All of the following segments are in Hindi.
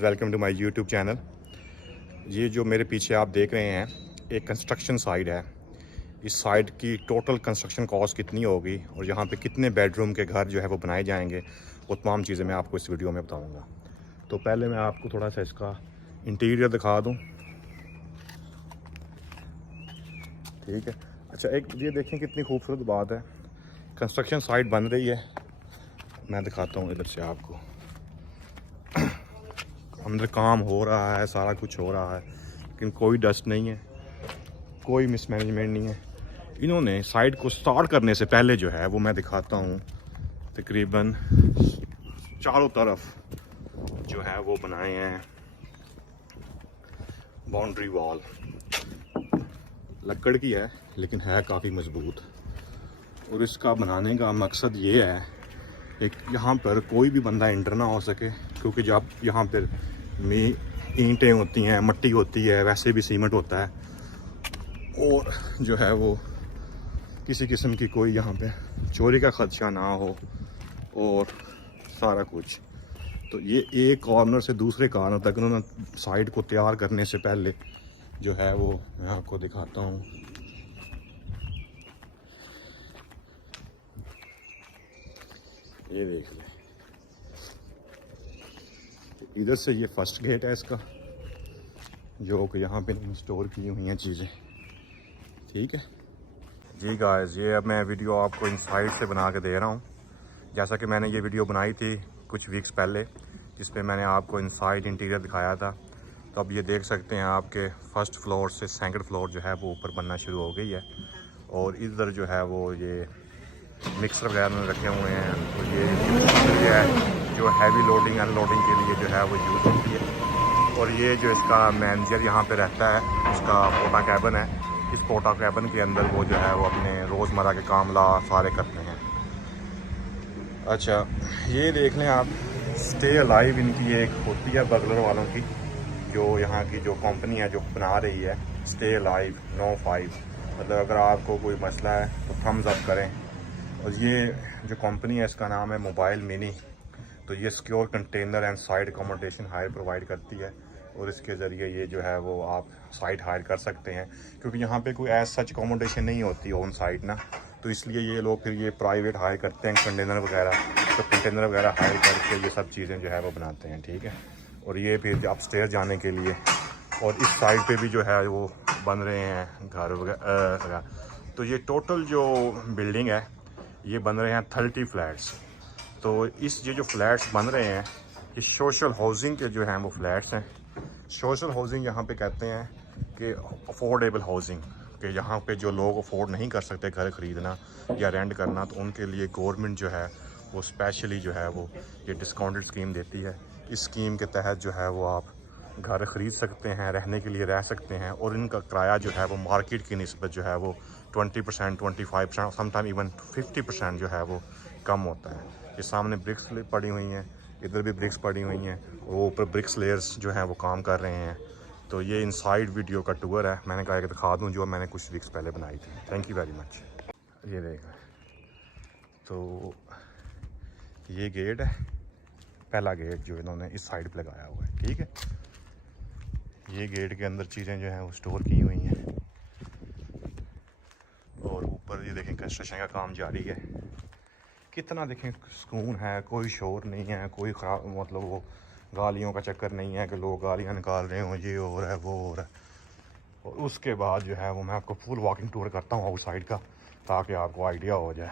Guys, welcome to my YouTube channel. ये जो मेरे पीछे आप देख रहे हैं एक कंस्ट्रक्शन साइट है। इस साइट की टोटल कंस्ट्रक्शन कॉस्ट कितनी होगी और यहाँ पे कितने बेडरूम के घर जो है वो बनाए जाएंगे, वो तमाम चीज़ें मैं आपको इस वीडियो में बताऊँगा। तो पहले मैं आपको थोड़ा सा इसका इंटीरियर दिखा दूँ, ठीक है। अच्छा, एक ये देखें कितनी खूबसूरत बात है, कंस्ट्रक्शन साइट बन रही है। मैं दिखाता हूँ इधर से आपको, अंदर काम हो रहा है, सारा कुछ हो रहा है, लेकिन कोई डस्ट नहीं है, कोई मिसमैनेजमेंट नहीं है। इन्होंने साइट को स्टार्ट करने से पहले जो है वो मैं दिखाता हूँ, तकरीबन चारों तरफ जो है वो बनाए हैं बाउंड्री वॉल। लकड़ की है लेकिन है काफ़ी मजबूत, और इसका बनाने का मकसद ये है एक यहाँ पर कोई भी बंदा इंटर ना हो सके, क्योंकि जब यहाँ पर ईंटें होती हैं, मट्टी होती है, वैसे भी सीमेंट होता है, और जो है वो किसी किस्म की कोई यहाँ पे चोरी का खदशा ना हो और सारा कुछ। तो ये एक कॉर्नर से दूसरे कॉर्नर तक उन्होंने साइट को तैयार करने से पहले जो है वो मैं आपको दिखाता हूँ। ये देख लें, इधर से ये फर्स्ट गेट है इसका, जो कि यहाँ पे स्टोर की हुई हैं चीज़ें, ठीक है जी गाइस। ये अब मैं वीडियो आपको इनसाइड से बना के दे रहा हूँ। जैसा कि मैंने ये वीडियो बनाई थी कुछ वीक्स पहले, जिस पे मैंने आपको इनसाइड इंटीरियर दिखाया था। तो अब ये देख सकते हैं आपके फर्स्ट फ्लोर से सेकंड फ्लोर जो है वो ऊपर बनना शुरू हो गई है, और इधर जो है वो ये मिक्सर वगैरह रखे हुए हैं। तो ये है जो हैवी लोडिंग अनलोडिंग के लिए जो है वो यूज़ होती है। और ये जो इसका मैनेजर यहाँ पे रहता है, उसका पोटा कैबिन है। इस पोटा कैबिन के अंदर वो जो है वो अपने रोज़मर्रा के कामला सारे करते हैं। अच्छा, ये देख लें आप, स्टे अलाइव इनकी एक होती है बगलर वालों की, जो यहाँ की जो कंपनी है जो बना रही है, स्टे अलाइव 95। मतलब अगर आपको कोई मसला है तो थम्स अप करें। और ये जो कंपनी है इसका नाम है मोबाइल मिनी। तो ये secure container and site accommodation hire provide करती है, और इसके ज़रिए ये जो है वो आप साइट हायर कर सकते हैं, क्योंकि यहाँ पे कोई एज सच अकोमोडेशन नहीं होती ऑन साइट ना। तो इसलिए ये लोग फिर ये प्राइवेट हायर करते हैं कंटेनर वगैरह। तो कंटेनर वगैरह हायर करके ये सब चीज़ें जो है वो बनाते हैं, ठीक है। और ये फिर अपस्टेयर जाने के लिए, और इस साइड पे भी जो है वो बन रहे हैं घर वगैरह। तो ये टोटल जो बिल्डिंग है ये बन रहे हैं 30 फ्लैट्स। तो ये जो फ्लैट्स बन रहे हैं ये सोशल हाउसिंग के जो हैं वो फ्लैट्स हैं। सोशल हाउसिंग यहाँ पे कहते हैं कि अफोर्डेबल हाउसिंग, कि यहाँ पे जो लोग अफोर्ड नहीं कर सकते घर ख़रीदना या रेंट करना, तो उनके लिए गवर्नमेंट जो है वो स्पेशली जो है वो ये डिस्काउंटेड स्कीम देती है। इस स्कीम के तहत जो है वो आप घर ख़रीद सकते हैं, रहने के लिए रह सकते हैं, और इनका किराया जो है वो मार्केट की निस्बत जो है वो 20%, 25%, समटाइम इवन 50% जो है वो कम होता है। ये सामने ब्रिक्स पड़ी हुई हैं, इधर भी ब्रिक्स पड़ी हुई हैं, और वो ऊपर ब्रिक्स लेयर्स जो हैं वो काम कर रहे हैं। तो ये इनसाइड वीडियो का टूर है, मैंने कहा कि दिखा दूं जो मैंने कुछ वीक्स पहले बनाई थी। Thank you very much. ये देखा, तो ये गेट है, पहला गेट जो इन्होंने इस साइड पे लगाया हुआ है, ठीक है। ये गेट के अंदर चीज़ें जो हैं वो स्टोर की हुई हैं, और ऊपर ये देखें कंस्ट्रक्शन का काम जारी है। कितना देखें सुकून है, कोई शोर नहीं है, कोई ख़राब मतलब वो गालियों का चक्कर नहीं है कि लोग गालियाँ निकाल रहे हों, ये हो रहा है वो हो रहा है। और उसके बाद जो है वो मैं आपको फुल वॉकिंग टूर करता हूँ आउटसाइड का, ताकि आपको आइडिया हो जाए।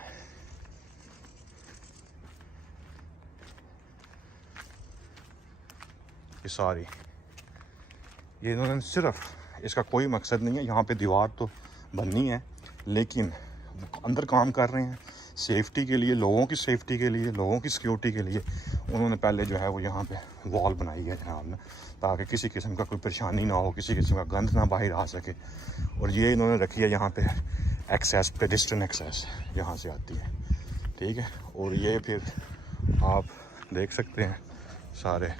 ये सारी ये इन्होंने सिर्फ, इसका कोई मकसद नहीं है यहाँ पे दीवार तो बननी है, लेकिन अंदर काम कर रहे हैं सेफ्टी के लिए, लोगों की सेफ्टी के लिए, लोगों की सिक्योरिटी के लिए। उन्होंने पहले जो है वो यहाँ पे वॉल बनाई है जनाब ने, ताकि किसी किस्म का कोई परेशानी ना हो, किसी किस्म का गंद ना बाहर आ सके। और ये इन्होंने रखी है यहाँ पे एक्सेस, पेडिस्ट्रियन एक्सेस यहाँ से आती है, ठीक है। और ये फिर आप देख सकते हैं सारे,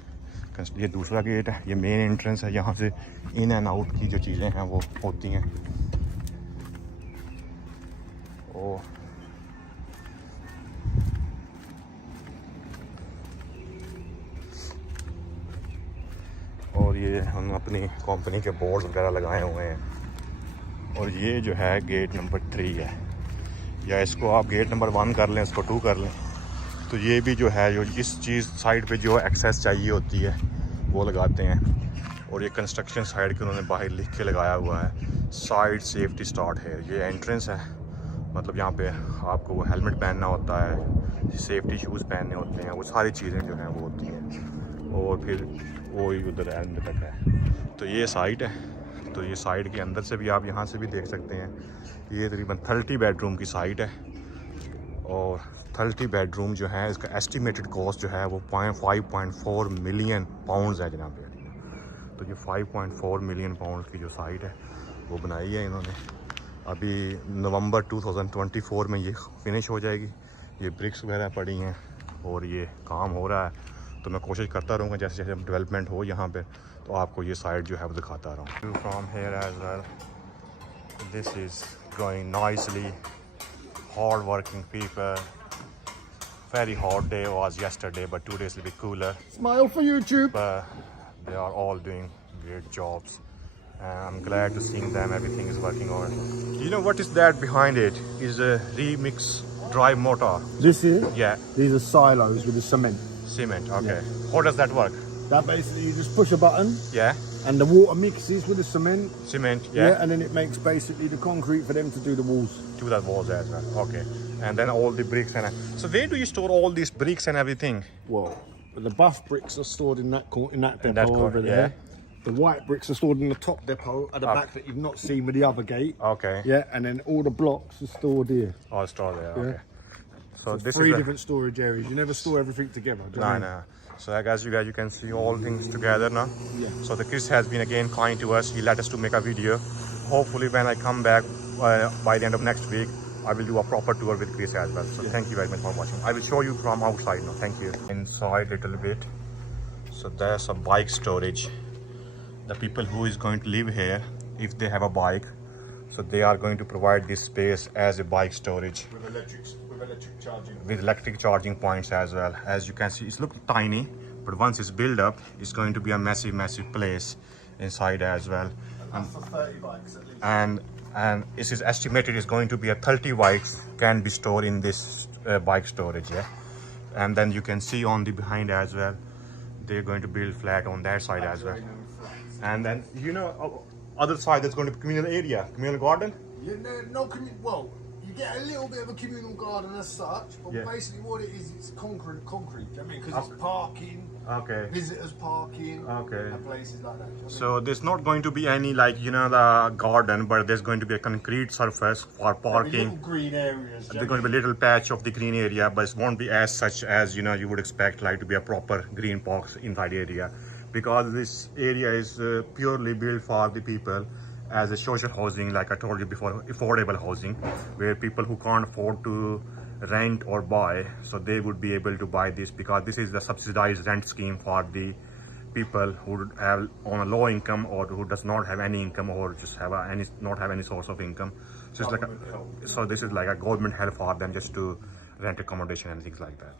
ये दूसरा गेट है, ये मेन एंट्रेंस है, यहाँ से इन एंड आउट की जो चीज़ें हैं वो होती हैं। और ये हम अपनी कंपनी के बोर्ड्स वगैरह लगाए हुए हैं। और ये जो है गेट नंबर 3 है, या इसको आप गेट नंबर 1 कर लें, इसको 2 कर लें। तो ये भी जो है, जो इस चीज़ साइड पे जो एक्सेस चाहिए होती है वो लगाते हैं। और ये कंस्ट्रक्शन साइड के उन्होंने बाहर लिख के लगाया हुआ है, साइड सेफ्टी स्टार्ट है। ये एंट्रेंस है, मतलब यहाँ पे आपको वो हेलमेट पहनना होता है, सेफ्टी शूज़ पहनने होते हैं, वो सारी चीज़ें जो हैं वो होती हैं। और फिर वो ही उधर एंड तक है। तो ये साइट है, तो ये साइट के अंदर से भी आप यहाँ से भी देख सकते हैं। ये तकरीबन 30 बेडरूम की साइट है। और 30 बेडरूम जो है, इसका एस्टिमेटेड कॉस्ट जो है वो 5.4 मिलियन पाउंड्स है जनाब। तो ये 5.4 मिलियन पाउंड की जो साइट है वो बनाई है इन्होंने। अभी नवंबर 2024 में ये फिनिश हो जाएगी। ये ब्रिक्स वगैरह पड़ी हैं और ये काम हो रहा है। तो मैं कोशिश करता रहूँगा जैसे जैसे डेवलपमेंट हो यहाँ पे, तो आपको ये साइट जो है वो दिखाता रहूँ। From here as well, this is going nicely, hard working people. Very hot day was yesterday, but 2 days will be cooler. Smile for YouTube. But they are all doing great jobs. I'm glad to see them. Everything is working over. You know what is that behind it? Is a remix drive motor. This is? Yeah. These are silos with the cement. Cement. Okay. Yeah. How does that work? That basically, you just push a button Yeah. and the water mixes with the cement. Cement. Yeah. And then it makes basically the concrete for them to do the walls. To that walls as well. Okay. And then all the bricks and so where do you store all these bricks and everything? Well, the buff bricks are stored in that depot that corner, over there. The white bricks are stored in the top depot at the back that you've not seen with the other gate. Okay. Yeah, and then all the blocks are stored here. All stored there. Okay. So this Three is different storage areas. You never store everything together. Do you know what I mean? No. So as you guys, you can see all things together now. Yeah. So the Chris has been again kind to us. He let us to make a video. Hopefully when I come back by the end of next week, I will do a proper tour with Chris as well. So thank you very much for watching. I will show you from outside now. Thank you. Inside little bit. So there's a bike storage. The people who is going to live here, if they have a bike, so they are going to provide this space as a bike storage. With electric charging points as well. As you can see, it's look tiny, but once it's built up, it's going to be a massive place inside as well. And that's for 30 bikes at least. And it is estimated is going to be a 30 bikes can be stored in this bike storage. Yeah. And then you can see on the behind as well, they're going to build flat on that side as well. And then other side that's going to be communal area, communal garden. Yeah, no communal. Well, you get a little bit of a communal garden as such, but basically what it is, it's concrete. Do you know what I mean? Because it's parking. Okay. Visitors parking. Okay. And places like that. So there's not going to be any the garden, but there's going to be a concrete surface for parking. Little green areas. There's going to be a little patch of the green area, but it won't be as such as you would expect like to be a proper green box inside area, because this area is purely built for the people as a social housing, like I told you before, affordable housing, where people who can't afford to rent or buy, so they would be able to buy this, because this is the subsidized rent scheme for the people who have on a low income or who does not have any income or just have not have any source of income. So it's like so this is like a government help for them just to rent accommodation and things like that.